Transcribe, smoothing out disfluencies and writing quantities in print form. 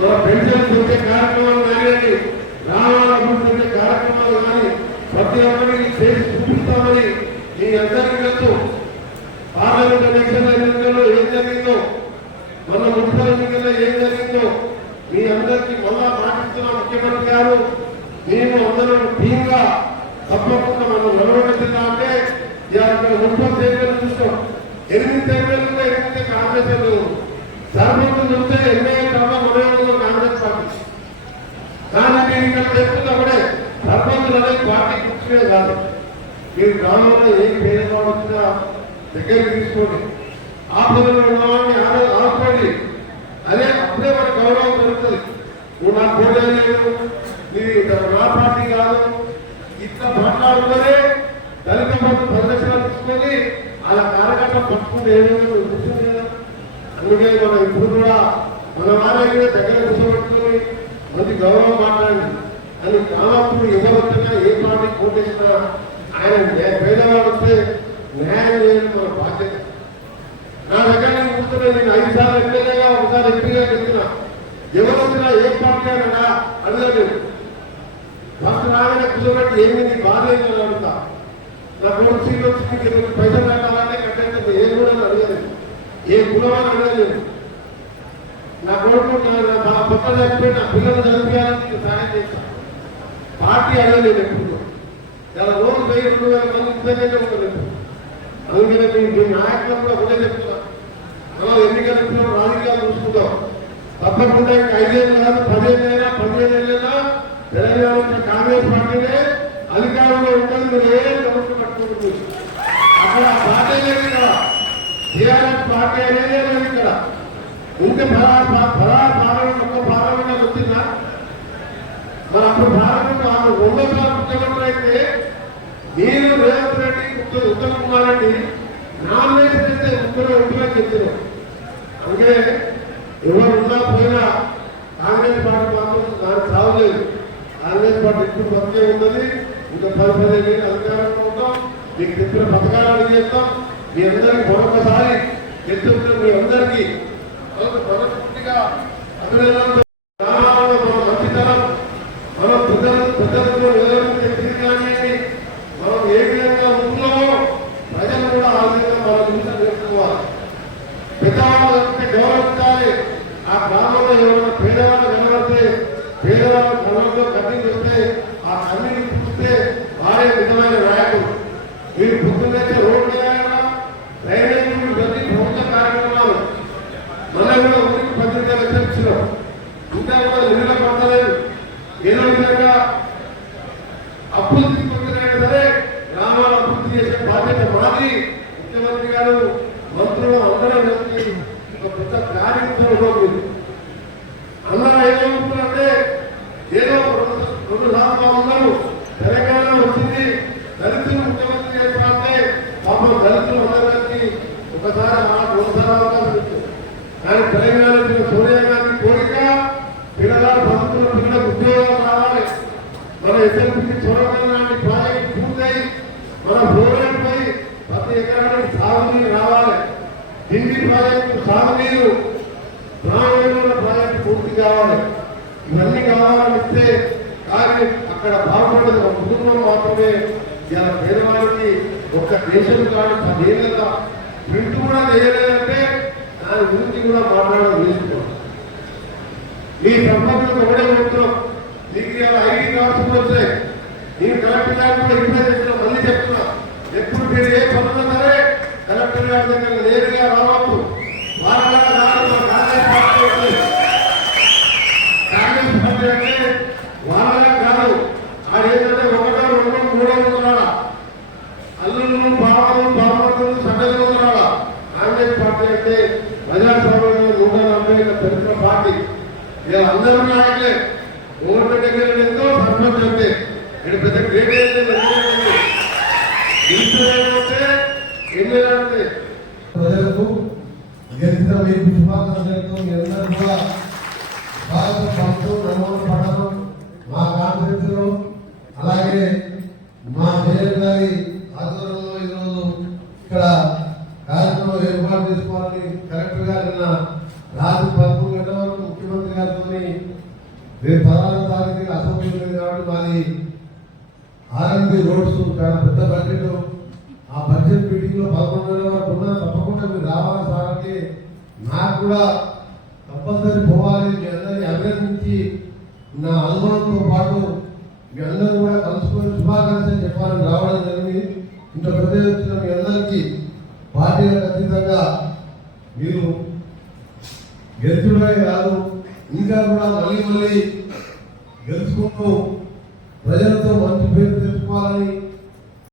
మన పెన్షన్ వచ్చే కార్యక్రమాలు కానివ్వండి, రావాలనుకుంటే కార్యక్రమాలు కానీ ప్రతి ఒక్కరికి చేసి చూపిస్తామని మీ అందరికీ తెలుసు. పార్లమెంట్ ఎలక్షన్ ఎన్నికల్లో ఏం జరిగిందో, మన మున్సిపల్ ఎన్నికల్లో ఏం జరిగిందో మీ అందరికీ మళ్ళా పాటిస్తున్న ముఖ్యమంత్రి గారు మేము అందరం టీంగా తప్పకుండా మనం నిలబెట్టిందా అంటే ఇక్కడ మున్సిపల్ ఎన్నికలు చూస్తాం. 8 ఎన్నికల్లో 8 కాంగ్రెస్ సర్పంచ్ చూస్తే 80 కాంగ్రెస్ పార్టీ. కానీ మీరు ఇక్కడ చెప్తున్నప్పుడే సర్పంచులు అనేది పార్టీ కూర్చునే కాదు. మీరు గ్రామంలో ఏ పేదవాడు వచ్చినా దగ్గరికి తీసుకోండి, ఆపదలో ఉన్నవాడిని ఆదుకోండి. అదే అప్పుడే మన గౌరవం పెరుగుతుంది. నువ్వు నాకు పోలేదు, నా పార్టీ కాదు, ఇట్లా మాట్లాడుతూనే దళిత ప్రదర్శన తీసుకొని అలా కార్యకర్త పట్టుకుంటే ఏమైనా కూర్చోండి కదా. అందుకే మనం ఇప్పుడు కూడా మన వారైతే దగ్గర కూర్చోబెట్టుకుని మంచి గౌరవం మాట్లాడండి అని కానప్పుడు ఎవరు వచ్చినా ఏ పార్టీ కోటేసినా ఆయన పేదవాడు వస్తే న్యాయం చేయడం మన బాధ్యత. నా దగ్గర నేను కూర్చున్నా, నేను 5 సార్లు ఎమ్మెల్యేగా, ఒకసారి ఎంపీగా చెప్తున్నా. ఎవరు వచ్చినా ఏ పార్టీ అయినా అడగలేదు. ఫస్ట్ రాగానే కూర్చోబెట్టి ఏమి నీ బాధ ఏంటని అడుగుతా. నా కోర్టు సీట్లు వచ్చి పైసలు కట్టాలంటే కట్టేది ఏ కూడా అడగలేదు, ఏ కులమని అడగలేదు. నా కొడుకు నా పక్క చచ్చిపోయి నా పిల్లలు చదివించాలని సాయం చేస్తాను. పార్టీ అడగలేదు ఎప్పుడు. ఇలా రోజు 1000-2000 మంది ఇద్దరికైతే ఉండలేదు. అందుకనే మీ నాయకులు కూడా ఒకటే చెప్తున్నా, మనం ఎన్నికలు ఇస్తున్నాం, రాజకీయాలు చూసుకుంటాం. తప్పకుండా ఇంకా 5 ఏళ్ళు కాదు, 10 ఏళ్ళైనా 15 ఏళ్ళైనా తెలంగాణ కాంగ్రెస్ పార్టీనే అధికారంలో ఉంటుంది. మీరు ఏ ప్రభుత్వం పట్టుకుంటుంది అక్కడ పార్టీ లేదు. ఇక్కడ టీఆర్ఎస్ పార్టీ అనేది లేదు. ఇక్కడ ఉంటే పార్లమెంట్ ఒక్క పార్లమెంట్ వచ్చిందా? మరి అప్పుడు పార్లమెంట్ 2 సార్లు ముఖ్యమంత్రి అయితే నేను రేవంత్ రెడ్డి, ఉత్తమ్ కుమార్ రెడ్డి నామినేషన్ అయితే ముగ్గురు ఉంటుందని చెప్తున్నాం. అందుకే ఎవరు ఉన్నా పోయినా కాంగ్రెస్ పార్టీ మాత్రం దానికి సాగలేదు. కాంగ్రెస్ పార్టీ ఇప్పుడు బతికే ఉన్నది. ఇంకా 10-15 ఏళ్ళు అధికారంలో ఉంటాం. మీకు చెప్పిన పథకాలు చేస్తాం. మీ అందరికీ మరొకసారి చెప్తుంటే మీ అందరికీ మనస్ఫూర్తిగా అభినందనలు. మంచితనం మనం పెద్దలతో తెలిసింది కానీ మనం ఏ విధంగా ఉంటున్నామో ప్రజలు కూడా ఆ విధంగా మన గురించి తెలుసుకోవాలి. పెద్దవాళ్ళకి గౌరవించాలి. ఆ గ్రామంలో ఎవరైనా పేదవాళ్ళు కనబడితే, పేదవాళ్ళ గ్రామంలో కన్నీళ్ళు వస్తే ఆ కన్నీళ్ళు చూస్తే వారే నిజమైన నాయకులు. మీరు పొద్దున్నే రోడ్డు వేయాలన్నా, డ్రైనేజ్ ప్రతి ప్రభుత్వ కార్యక్రమాలు మన కూడా 18 లక్షలు ఇచ్చినాం. ఇంకా కూడా నిధుల పడతలేదు. ఏదో విధంగా అప్పులు తీసుకొచ్చినట్టు సరే గ్రామాల అభివృద్ధి చేసే బాధ్యత మాది. ముఖ్యమంత్రి గారు, మంత్రులు అందరూ కలిసి ఒక పెద్ద కార్యక్రమం అందరూ ఏమవుతుందంటే ఏదో 2 సంవత్సరాలు ఉన్నారు, తెలంగాణ వచ్చింది, దళితులు ముఖ్యమంత్రి చేస్తారంటే పాపం దళితులు అందరికీ ఒకసారి 2 సార్లు అవకాశం ఇచ్చారు. కానీ తెలంగాణ సోనియా గాంధీ కోరిక పిల్లల ప్రభుత్వం పిల్లలకు ఉద్యోగాలు రావాలి. మన ఎస్ఎల్పీ చూడగల ప్రాజెక్టు పూర్తయి మన ఫ్లోరైడ్ పై ప్రతి ఎకరానికి సాగునీరు రావాలి. ఢిల్లీ ప్రాజెక్టు సాగునీరు, ప్రాణాల ప్రాజెక్టు పూర్తి కావాలి. ఇవన్నీ కావాలనిస్తే కానీ అక్కడ బాగుపడేది ఒక కుటుంబం మాత్రమే. ఇలా పేదవాడికి ఒక్క దేశం కాదు 10 ఏళ్ళగా ప్రింట్ కూడా చేయలేదంటే దాని గురించి కూడా మాట్లాడడం వేసుకోవాలి. ఈ సంపదలకు ఒకటే చెప్తున్నాం, మీకు ఇలా ఐడి కార్డ్స్ వచ్చాయి. నేను కలెక్టర్ గారు కూడా ఇప్పుడే చెప్తున్నా, మళ్ళీ చెప్తున్నా, ఎప్పుడు మీరు ఏ పనులు సరే కలెక్టర్ గారి దగ్గర నేరుగా రావచ్చు. కాంగ్రెస్ పార్టీ అంటే వాళ్ళగా కాదు. ఆడేంటంటే 1, 2, 3 ఉన్నాడా, అల్లుళ్ళు, బావమతులు, సడ్డలు ఉన్నాడా. కాంగ్రెస్ పార్టీ అంటే ప్రజాస్వామ్యంలో 140 పెద్ద పార్టీ. ఇలా అందరూ నాయకులే. ఓట్ల దగ్గర ఎంతో సర్పంచ్ అంటే ఇక్కడ పెద్ద గ్రేట్ ఎన్నిలంటే ప్రజలకు గెలిచిన మీకు శుభాకాంక్షలతో మీ అందరూ కూడా స్వాగతం పడుతూ నమోదు పడడం మా కాన్ఫరెన్స్ లో, అలాగే మా మేయర్ గారి ఆధ్వర్యంలో ఈరోజు ఇక్కడ కార్యక్రమం ఏర్పాటు చేసుకోవాలని కలెక్టర్ గారు రాత్రి 11 గంటల వరకు ముఖ్యమంత్రి గారితో రేపు 16వ తారీఖు అసెంబ్లీ ఉంది కాబట్టి మాది ఆర్ఎంపీ రోడ్స్ చాలా పెద్ద బడ్జెట్. ఆ బడ్జెట్ మీటింగ్ లో 11 వరకు ఉన్నా తప్పకుండా మీరు రావాలి సార్ అంటే నాకు కూడా తప్పనిసరి పోవాలి. మీ అందరినీ అభినందించి నా అనుభవంతో పాటు మీ అందరూ కూడా కలుసుకొని శుభాకాంక్షలు చెప్పాలని రావడం జరిగింది. ఇంత పెద్ద వచ్చిన మీ అందరికీ పార్టీలకు అతీతంగా మీరు గెలుచుడే కాదు ఇంకా కూడా మళ్ళీ గెలుచుకుంటూ ప్రజలతో మంచి పేరు తెచ్చుకోవాలని